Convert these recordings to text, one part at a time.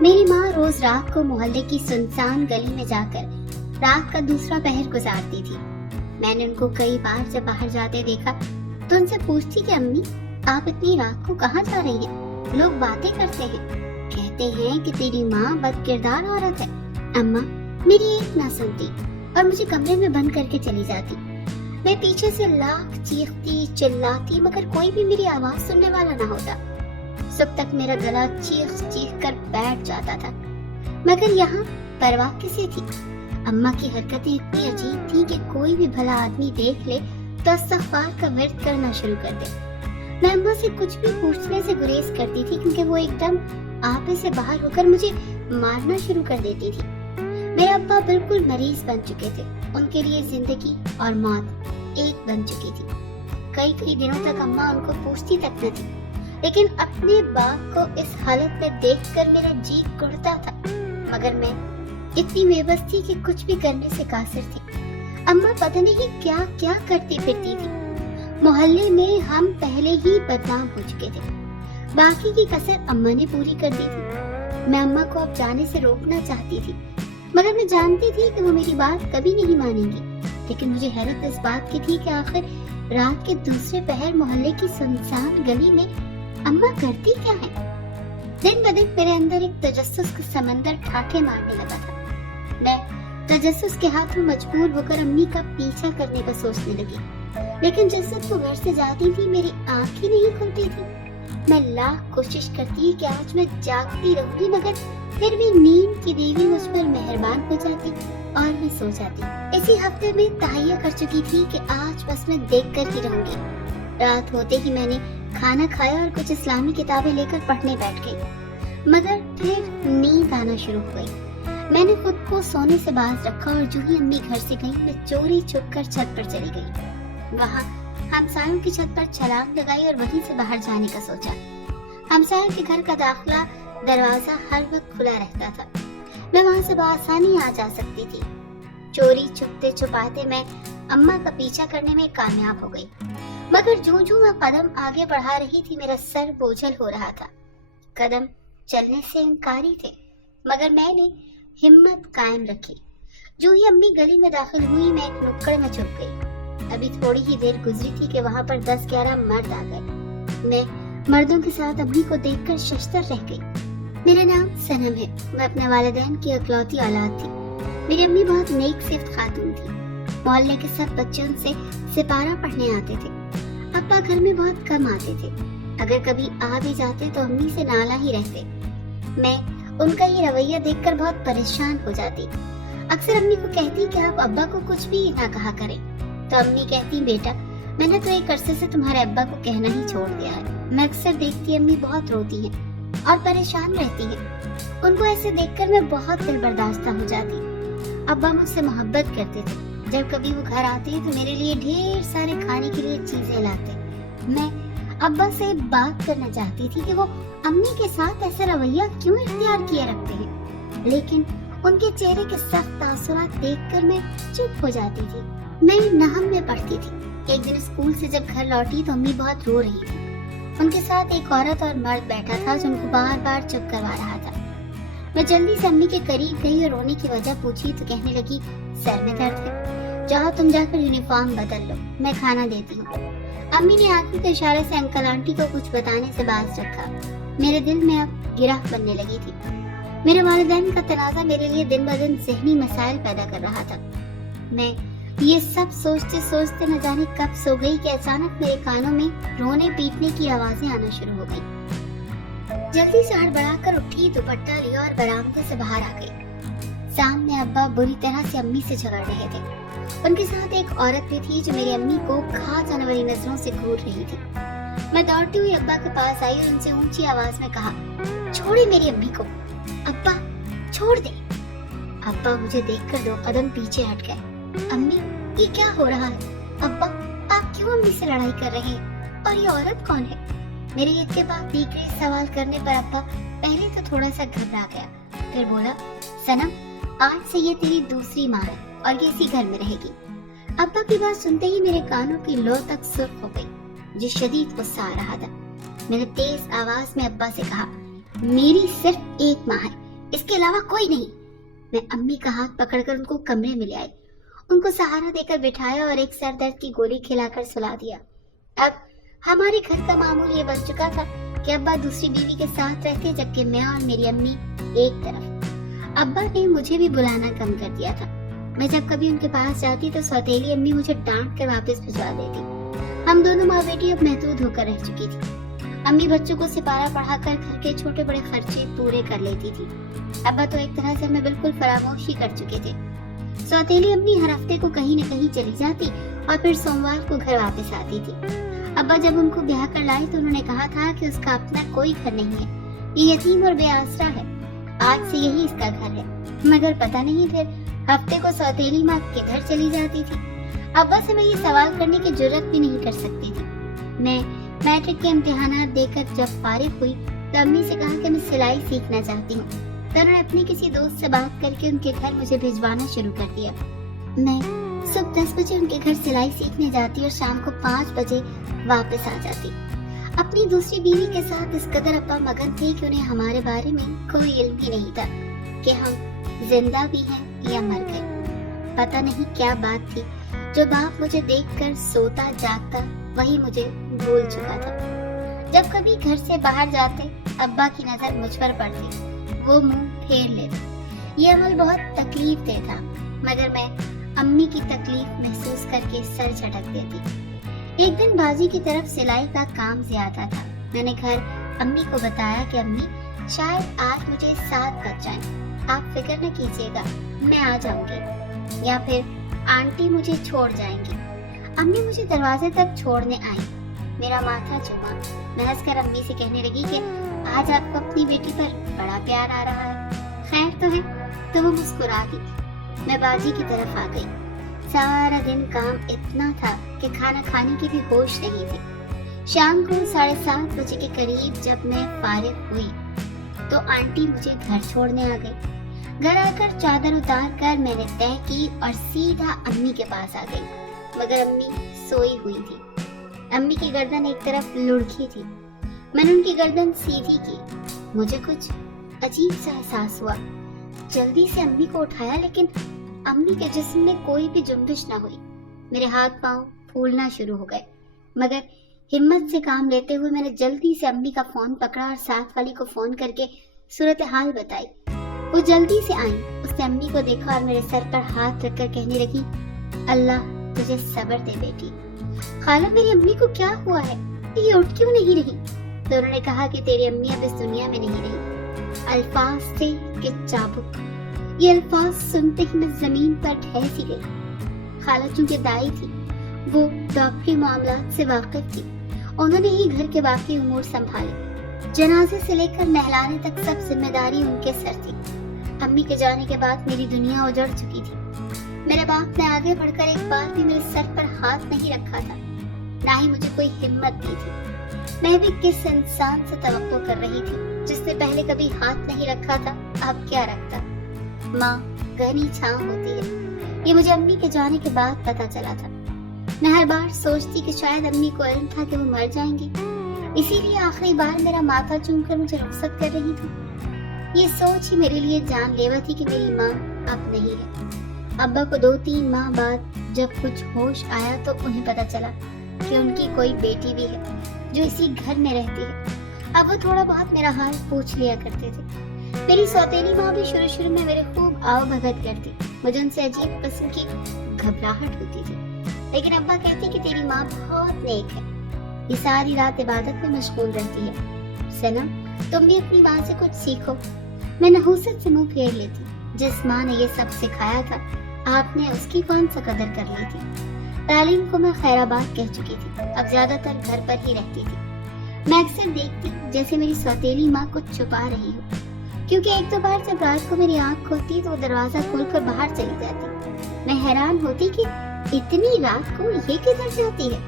میری ماں روز رات کو محلے کی سنسان گلی میں جا کر رات کا دوسرا پہر گزارتی تھی۔ میں نے ان کو کئی بار جب باہر جاتے دیکھا تو ان سے پوچھتی کہ امی آپ اتنی رات کو کہاں جا رہی ہیں؟ لوگ باتیں کرتے ہیں، کہتے ہیں کہ تیری ماں بد کردار عورت ہے۔ اماں میری ایک نہ سنتی اور مجھے کمرے میں بند کر کے چلی جاتی۔ میں پیچھے سے لاکھ چیختی چلاتی مگر کوئی بھی میری آواز سننے والا نہ ہوتا۔ صبح تک میرا گلا چیخ چیخ کر بیٹھ جاتا تھا، مگر یہاں پرواہ کسے تھی؟ اماں کی حرکتیں اتنی عجیب تھی کہ کوئی بھی بھلا آدمی دیکھ لے تو استغفار کا ورد کرنا شروع کر دے۔ میں اماں سے کچھ بھی پوچھنے سے گریز کرتی تھی کیونکہ وہ ایک دم آپے سے باہر ہو کر مجھے مارنا شروع کر دیتی تھی۔ میرے ابا بالکل مریض بن چکے تھے، ان کے لیے زندگی اور موت ایک بن چکی تھی۔ کئی دنوں تک اماں ان کو پوچھتی تک نہ تھی، لیکن اپنے باپ کو اس حالت میں دیکھ کر میرا جی گڑتا تھا، مگر میں اتنی بے بس تھی کہ کچھ بھی کرنے سے قاصر تھی۔ اماں پتہ نہیں کیا کیا کرتی پھرتی تھی۔ محلے میں ہم پہلے ہی بدنام ہو چکے تھے، باقی کی کسر اماں نے پوری کر دی تھی۔ میں اماں کو اب جانے سے روکنا چاہتی تھی، مگر میں جانتی تھی کہ وہ میری بات کبھی نہیں مانیں گی۔ لیکن مجھے حیرت اس بات کی تھی کہ آخر رات کے دوسرے پہر محلے کی سنسان گلی میں اماں کرتی کیا ہے؟ دن بدن میرے اندر ایک تجسس کا سمندر ٹھاٹھے مارنے لگا تھا۔ میں تجسس کے ہاتھوں مجبور ہو کر امی کا پیچھا کرنے کا سوچنے لگی، لیکن جس وقت وہ گھر سے جاتی تھی میری آنکھ ہی نہیں کھلتی تھی۔ میں لاکھ کوشش کرتی کہ آج میں جاگتی رہوں گی، مگر پھر بھی نیند کی دیوی مجھ پر مہربان ہو جاتی اور میں سو جاتی۔ اسی ہفتے میں تہیہ کر چکی تھی کہ آج بس میں دیکھ کر ہی رہوں گی۔ رات ہوتے ہی میں نے کھانا کھایا اور کچھ اسلامی کتابیں لے کر پڑھنے بیٹھ گئی، مگر پھر نیند آنا شروع ہو گئی۔ میں نے خود کو سونے سے باز رکھا اور جو ہی امی گھر سے گئی میں چوری چھپ کر چھت پر چلی گئی۔ وہاں ہمسایوں کی چھت پر چھلانگ لگائی اور وہیں سے باہر جانے کا سوچا۔ ہمسایوں کے گھر کا داخلہ دروازہ ہر وقت کھلا رہتا تھا، میں وہاں سے بآسانی آ جا سکتی تھی۔ چوری چھپتے چھپاتے میں اماں کا پیچھا کرنے میں کامیاب ہو گئی، مگر جو میں قدم آگے بڑھا رہی تھی میرا سر بوجھل ہو رہا تھا۔ قدم چلنے سے انکاری تھے، مگر میں نے ہمت قائم رکھی۔ جو ہی امی گلی میں داخل ہوئی میں ایک نکڑ میں چھپ گئی۔ ابھی تھوڑی ہی دیر گزری تھی کہ وہاں پر 10-11 مرد آ گئے۔ میں مردوں کے ساتھ امی کو دیکھ کر ششدر رہ گئی۔ میرا نام سنم ہے، میں اپنے والدین کی اکلوتی اولاد تھی۔ میری امی بہت نیک صفت خاتون تھی، محلے کے سب بچوں سے سپارہ پڑھنے آتے تھے۔ ابا گھر میں بہت کم آتے تھے، اگر کبھی آ بھی جاتے تو امی سے نالا ہی رہتے۔ میں ان کا یہ رویہ دیکھ کر بہت پریشان ہو جاتی۔ اکثر امی کو کہتی کہ آپ ابا کو کچھ بھی نہ کہا کریں، تو امی کہتی بیٹا میں نے تو ایک عرصے سے تمہارے ابا کو کہنا ہی چھوڑ دیا ہے۔ میں اکثر دیکھتی امی بہت روتی ہیں اور پریشان رہتی ہیں، ان کو ایسے دیکھ کر میں بہت دل برداشتہ ہو جاتی۔ ابا مجھ سے محبت کرتے تھے، جب کبھی وہ گھر آتے تو میرے لیے ڈھیر سارے کھانے کے لیے چیزیں لاتے۔ میں ابا سے بات کرنا چاہتی تھی کہ وہ امی کے ساتھ ایسا رویہ کیوں اختیار کیے رکھتے ہیں، لیکن ان کے چہرے کے سخت تاثرات دیکھ کر میں چپ ہو جاتی تھی۔ میں نہم میں پڑھتی تھی۔ ایک دن اسکول سے جب گھر لوٹی تو امی بہت رو رہی تھی۔ ان کے ساتھ ایک عورت اور مرد بیٹھا تھا جو ان کو بار بار چپ کروا رہا تھا۔ میں جلدی سے امی کے قریب گئی اور رونے کی وجہ پوچھی تو کہنے لگی سر میں درد ہے، جاؤ تم جا کر یونیفارم بدل لو، میں کھانا دیتی ہوں۔ امی نے آنکھوں کے اشارے سے انکل آنٹی کو کچھ بتانے سے باز رکھا۔ میرے دل میں اب گرہ بننے لگی تھی۔ میرے والدین کا تنازع میرے لیے دن بدن ذہنی مسائل پیدا کر رہا تھا۔ میں یہ سب سوچتے سوچتے نہ جانے کب سو گئی کہ اچانک میرے کانوں میں رونے پیٹنے کی آوازیں آنا شروع ہو گئی۔ جلدی سے ہڑبڑا کر اٹھی، دوپٹہ لیا اور برآمدے سے باہر آ گئی۔ سامنے ابا بری طرح سے امی سے جھگڑ رہے تھے۔ ان کے ساتھ ایک عورت بھی تھی جو میری امی کو کھا جانے والی نظروں سے گھور رہی تھی۔ میں دوڑتی ہوئی ابا کے پاس آئی اور ان سے اونچی آواز میں کہا چھوڑے میری امی کو، ابا چھوڑ دے۔ ابا مجھے دیکھ کر 2 قدم پیچھے ہٹ گئے۔ امی یہ کیا ہو رہا ہے؟ ابا آپ کیوں امی سے لڑائی کر رہے ہیں؟ اور یہ عورت کون ہے؟ میرے ایک کے بعد دیگرے سوال کرنے پر ابا پہلے تو تھوڑا سا گھبرا گیا، پھر بولا سنم آج سے یہ تیری دوسری ماں ہے اور یہ اسی گھر میں رہے گی۔ ابا کی بات سنتے ہی میرے کانوں کی لو تک سرخ ہو گئی، مجھے شدید غصہ آ رہا تھا۔ میں نے تیز آواز میں ابا سے کہا میری صرف ایک ماں ہے अलावा कोई नहीं। मैं अम्मी का हाथ पकड़कर उनको कमरे में ले आई, उनको सहारा देकर बिठाया और एक सर दर्द की गोली खिलाकर सुला दिया। अब हमारे घर का मामूल ये बन चुका था कि अब्बा दूसरी बीवी के साथ रहते, जबकि मैं और मेरी अम्मी एक तरफ। अब्बा ने मुझे भी बुलाना कम कर दिया था। मैं जब कभी उनके पास जाती तो सौतेली अम्मी मुझे डांट कर वापस भिजवा देती। हम दोनों माँ बेटी अब महदूद होकर रह चुकी थी। अम्मी बच्चों को सिपारा पढ़ाकर घर के छोटे बड़े खर्चे पूरे कर लेती थी। अब्बा तो एक तरह से हमें बिल्कुल फरामोश ही कर चुके थे। सौतेली अम्मी हर हफ्ते को कहीं न कहीं चली जाती और फिर सोमवार को घर वापस आती थी। अब्बा जब उनको ब्याह कर लाए तो उन्होंने कहा था कि उसका अपना कोई घर नहीं है, ये यतीम और बेआसरा है, आज से यही इसका घर है। मगर पता नहीं फिर हफ्ते को सौतेली माँ किधर चली जाती थी। अब्बा से मैं ये सवाल करने की जुर्रत भी नहीं कर सकती थी। मैं मैट्रिक के इम्तिहानात देकर जब फारिग हुई तो अम्मी से कहा कि मैं सिलाई सीखना चाहती हूँ, तो उन्होंने अपनी किसी दोस्त से बात करके उनके घर मुझे भिजवाना शुरू कर दिया। मैं सुबह 10 बजे उनके घर सिलाई सीखने जाती और शाम को 5 बजे वापस आ जाती। अपनी दूसरी बीवी के साथ इस कदर अब्बा मगन थे कि उन्हें हमारे बारे में कोई इल्म ही नहीं था कि हम जिंदा भी हैं या मर गए। पता नहीं क्या बात थी, जो बाप मुझे देखकर सोता जागता वही मुझे भूल चुका था। जब कभी घर से बाहर जाते अब्बा की नजर मुझ पर पड़ती, वो मुंह फेर लेते। ये अमल बहुत तकलीफ दे था, मगर मैं अम्मी की तकलीफ महसूस करके सर झटक देती। एक दिन बाजी की तरफ सिलाई का काम ज्यादा था। मैंने घर अम्मी को बताया कि अम्मी शायद आज मुझे 7 बज जाए, आप फिक्र न कीजिएगा, मैं आ जाऊंगी, या फिर आंटी मुझे छोड़ जाएंगी। अम्मी मुझे दरवाजे तक छोड़ने आई। मेरा माथा चुमा। मैं हंसकर अम्मी से कहने लगी कि आज आपको अपनी बेटी पर बड़ा प्यार आ रहा है, खैर तो है। तो वो मुस्कुरा दी। मैं बाजी की तरफ आ गई। सारा दिन काम इतना था कि खाना खाने की भी होश नहीं थी। शाम को 7:30 बजे के करीब जब मैं फारिग हुई तो आंटी मुझे घर छोड़ने आ गई। घर आकर चादर उतार कर मैंने तय की और सीधा अम्मी के पास आ गई, मगर अम्मी सोई हुई थी। अम्मी की गर्दन एक तरफ लुढ़की थी। मैंने उनकी गर्दन सीधी की। मुझे कुछ अजीब सा एहसास हुआ। जल्दी से अम्मी को उठाया, लेकिन अम्मी के जिस्म में कोई भी जुम्बिश न हुई। मेरे हाथ पांव फूलना शुरू हो गए, मगर हिम्मत से काम लेते हुए मैंने जल्दी से अम्मी का फोन पकड़ा और साथ वाली को फोन करके सूरत हाल बताई। वो जल्दी से आई। उसने अम्मी को देखा और मेरे सर पर हाथ रखकर कहने लगी, अल्लाह तुझे सब्र दे बेटी। खाला मेरी अम्मी को क्या हुआ है, ये उठ क्यों नहीं रही? तो उन्होंने कहा कि तेरी अम्मी अब इस दुनिया में नहीं रही। अल्फाज थे कि चाबुक। ये अल्फाज सुनते ही मैं जमीन पर ठहर सी गई। खाला चूंकि दाई थी, वो डॉक्टरी मामलात से वाकिफ थी। उन्होंने ही घर के बाकी उमूर संभाले। जनाजे से लेकर नहलाने तक सब जिम्मेदारी उनके सर थी। अम्मी के जाने के बाद मेरी दुनिया उजड़ चुकी थी। मेरे बाप ने आगे बढ़कर एक बार भी मेरे सर पर हाथ नहीं रखा था, ना ही मुझे कोई हिम्मत दी थी। मैं भी किस इंसान से तवक्को कर रही थी जिसने पहले कभी हाथ नहीं रखा था, अब क्या रखता। माँ गहनी छांव होती है, ये मुझे अम्मी के जाने के बाद पता चला था। मैं हर बार सोचती कि शायद अम्मी को इल्म था कि वो मर जाएंगी, इसीलिए आखिरी बार मेरा माथा चूमकर मुझे रुखसत कर रही थी। ये सोच ही मेरे लिए जानलेवा थी कि मेरी माँ अब नहीं है। अब्बा को 2-3 माह बाद जब कुछ होश आया तो उन्हें पता चला कि उनकी कोई बेटी भी है जो इसी घर में रहती है। अब वो थोड़ा बहुत मेरा हाल पूछ लिया करते थे। मेरी सौतेली माँ भी शुरू में मेरे खूब आओ भगत करती। मुझे उनसे अजीब किस्म की घबराहट होती थी, लेकिन अब्बा कहते कि तेरी माँ बहुत नेक है, ये सारी रात इबादत में मशगूल रहती है। सनम तुम भी अपनी माँ से कुछ सीखो। मैं नहूसत से मुंह फेर लेती। जिस माँ ने ये सब सिखाया था आपने उसकी कौन सा कदर कर ली थी। तालीम को मैं खैराबाद कह चुकी थी, अब ज्यादातर घर पर ही रहती थी। मैं अक्सर देखती जैसे मेरी सौतेली माँ कुछ छुपा रही हो, क्योंकि 1-2 बार जब रात को मेरी आँख खुलती तो दरवाजा खोलकर बाहर चली जाती। मैं हैरान होती कि इतनी रात को ये किधर जाती है।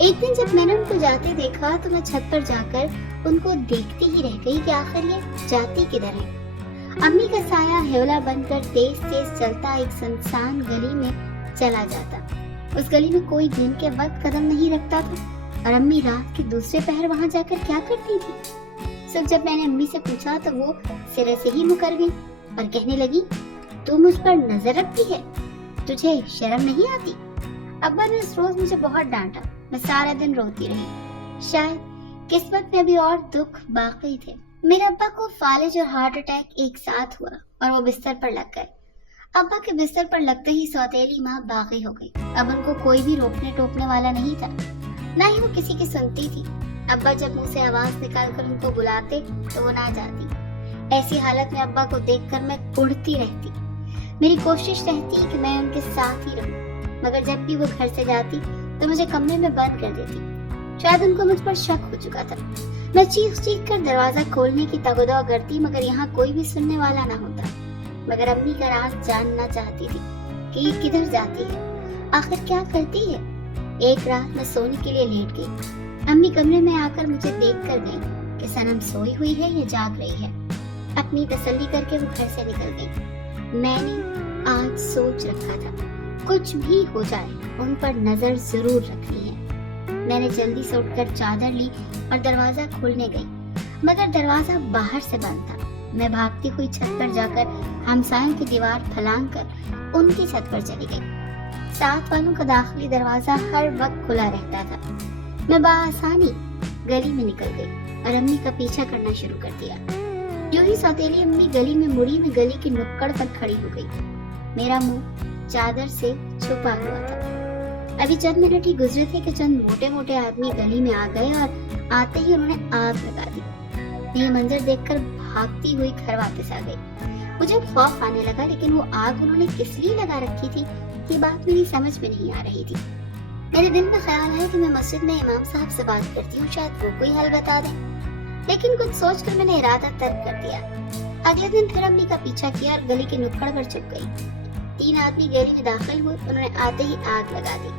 एक दिन जब मैंने उनको जाते देखा तो मैं छत पर जाकर उनको देखती ही रह गई कि आखिर ये जाती किधर है। अम्मी का साया हेवला बनकर तेज तेज चलता एक सुनसान गली में चला जाता। उस गली में कोई दिन के वक्त कदम नहीं रखता था और अम्मी रात के दूसरे पहर वहां जाकर क्या करती थी। सब जब मैंने अम्मी से पूछा तो वो सिरे से ही मुकर गई। और कहने लगी, तू मुझ पर नजर रखती है, तुझे शर्म नहीं आती? अब्बा ने उस रोज मुझे बहुत डांटा। मैं सारा दिन रोती रही। शायद किस्मत में भी और दुख बाकी थे। मेरे अब्बा को फालिज और हार्ट अटैक एक साथ हुआ और वो बिस्तर पर लग गए। अब्बा के बिस्तर पर लगते ही सौतेली माँ बागी हो गई। अब उनको कोई भी रोकने टोकने वाला नहीं था, ना ही वो किसी की सुनती थी। अब्बा जब मुंह से आवाज निकालकर उनको बुलाते तो वो ना जाती। ऐसी हालत में अब्बा को देखकर मैं उड़ती रहती। मेरी कोशिश रहती कि मैं उनके साथ ही रहूं, मगर जब भी वो घर से जाती तो मुझे कमरे में बंद कर देती। शायद उनको मुझ पर शक हो चुका था। मैं चीख चीख कर दरवाजा खोलने की तगदो करती, मगर यहाँ कोई भी सुनने वाला ना होता। मगर अम्मी का राज जानना चाहती थी कि ये किधर जाती है, आखिर क्या करती है। एक रात मैं सोने के लिए लेट गई। अम्मी कमरे में आकर मुझे देख कर गई कि सनम सोई हुई है या जाग रही है। अपनी तसल्ली करके वो घर से निकल गई। मैंने आज सोच रखा था, कुछ भी हो जाए उन पर नजर जरूर रखनी है। मैंने जल्दी से उठकर चादर ली और दरवाजा खोलने गई, मगर दरवाजा बाहर से बंद था। मैं भागती हुई छत पर जाकर हमसायों की दीवार फलांग कर उनकी छत पर चली गई। साथ वालों का दाखिली दरवाजा हर वक्त खुला रहता था। मैं बआसानी गली में निकल गई और अम्मी का पीछा करना शुरू कर दिया। यूं ही सौतेली अम्मी गली में मुड़ी में गली की नुक्कड़ पर खड़ी हो गई। मेरा मुंह चादर से छुपा हुआ था। अभी चंद मिनट ही गुजरे थे कि चंद मोटे मोटे आदमी गली में आ गए और आते ही उन्होंने आग लगा दी। ये मंजर देखकर भागती हुई घर वापस आ गई। मुझे खौफ आने लगा, लेकिन वो आग उन्होंने किस लिए लगा रखी थी ये बात मेरी समझ में नहीं आ रही थी। मेरे दिल में ख्याल है कि मैं मस्जिद में इमाम साहब से बात करती हूँ, शायद वो कोई हल बता दें। लेकिन कुछ सोचकर मैंने इरादा तर्क कर दिया। अगले दिन फिर अम्मी का पीछा किया और गली के नुक्कड़ पर छुप गई। 3 आदमी गली में दाखिल हुए, उन्होंने आते ही आग लगा दी।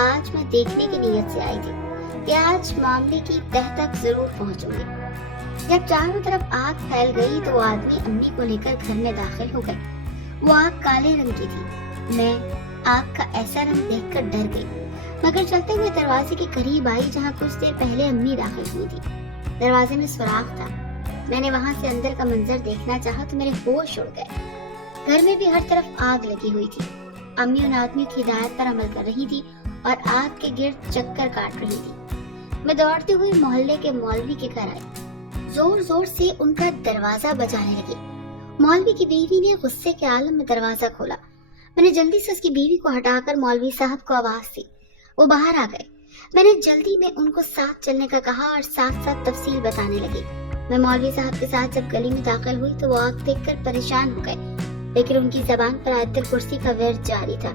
आज मैं देखने की नीयत से आई थी कि आज मामले की तह तक जरूर पहुंचूंगी। जब चारों तरफ आग फैल गई तो वो आदमी अम्मी को लेकर घर में दाखिल हो गए। वो आग काले रंग की थी। मैं आग का ऐसा रंग देखकर डर गई, मगर चलते हुए दरवाजे के करीब आई जहाँ कुछ देर पहले अम्मी दाखिल हुई थी। दरवाजे में सुराख था। मैंने वहां से अंदर का मंजर देखना चाहा तो मेरे होश उड़ गए। घर में भी हर तरफ आग लगी हुई थी। अम्मी उन आदमियों की हिदायत पर अमल कर रही थी और आग के गिर्द चक्कर काट रही थी। मैं दौड़ती हुई मोहल्ले के मौलवी के घर आई। जोर जोर से उनका दरवाजा बजाने लगी। मौलवी की बीवी ने गुस्से के आलम में दरवाजा खोला। मैंने जल्दी से उसकी बीवी को हटाकर मौलवी साहब को आवाज दी। वो बाहर आ गए। मैंने जल्दी में उनको साथ चलने का कहा और साथ साथ तफसील बताने लगी। मैं मौलवी साहब के साथ जब गली में दाखिल हुई तो वो आग देखकर परेशान हो गए, लेकिन उनकी जबान पर आयतुल कुर्सी का विर्द जारी था।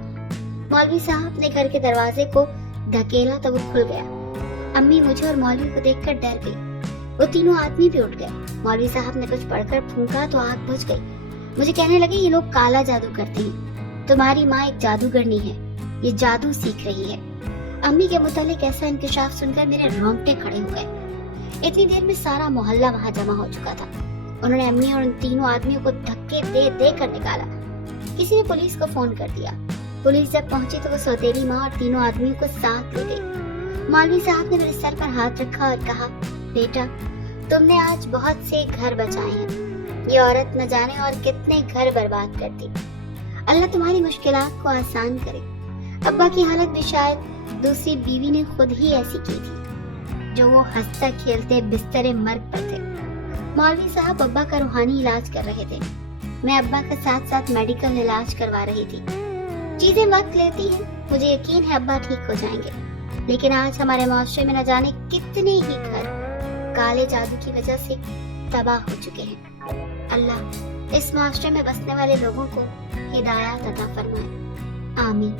मौलवी साहब ने घर के दरवाजे को धकेला तो वो खुल गया। अम्मी मुझे और मौलवी को देखकर डर गई। वो तीनों आदमी भी उठ गए। मौलवी साहब ने कुछ पढ़कर फूंका तो आग बुझ गई। मुझे कहने लगे, ये लोग काला जादू करते हैं, तुम्हारी माँ एक जादूगरनी है, ये जादू सीख रही है। अम्मी के मुतालिक ऐसा इंकशाफ सुनकर मेरे रोंगटे खड़े हो गए। इतनी देर में सारा मोहल्ला वहाँ जमा हो चुका था। उन्होंने अम्मी और उन तीनों आदमियों को धक्के दे दे कर निकाला। किसी ने पुलिस को फोन कर दिया। पुलिस जब पहुंची तो वो सौतेली माँ और तीनों आदमियों को साथ ले गई। मौलवी साहब ने मेरे सर पर हाथ रखा और कहा, बेटा तुमने आज बहुत से घर बचाए हैं। ये औरत न जाने और कितने घर बर्बाद करती। अल्लाह तुम्हारी मुश्किलात को आसान करे। अब्बा की हालत भी शायद दूसरी बीवी ने खुद ही ऐसी की थी, जो वो हंसता खेलते बिस्तरे मर्ग पर थे। मौलवी साहब अब्बा का रूहानी इलाज कर रहे थे। मैं अब्बा के साथ साथ मेडिकल इलाज करवा रही थी। चीजें वक्त लेती हैं, मुझे यकीन है अब्बा ठीक हो जाएंगे। लेकिन आज हमारे माशरे में न जाने कितने ही घर काले जादू की वजह से तबाह हो चुके हैं। अल्लाह इस माशरे में बसने वाले लोगों को हिदायत अता फरमाए। आमीन।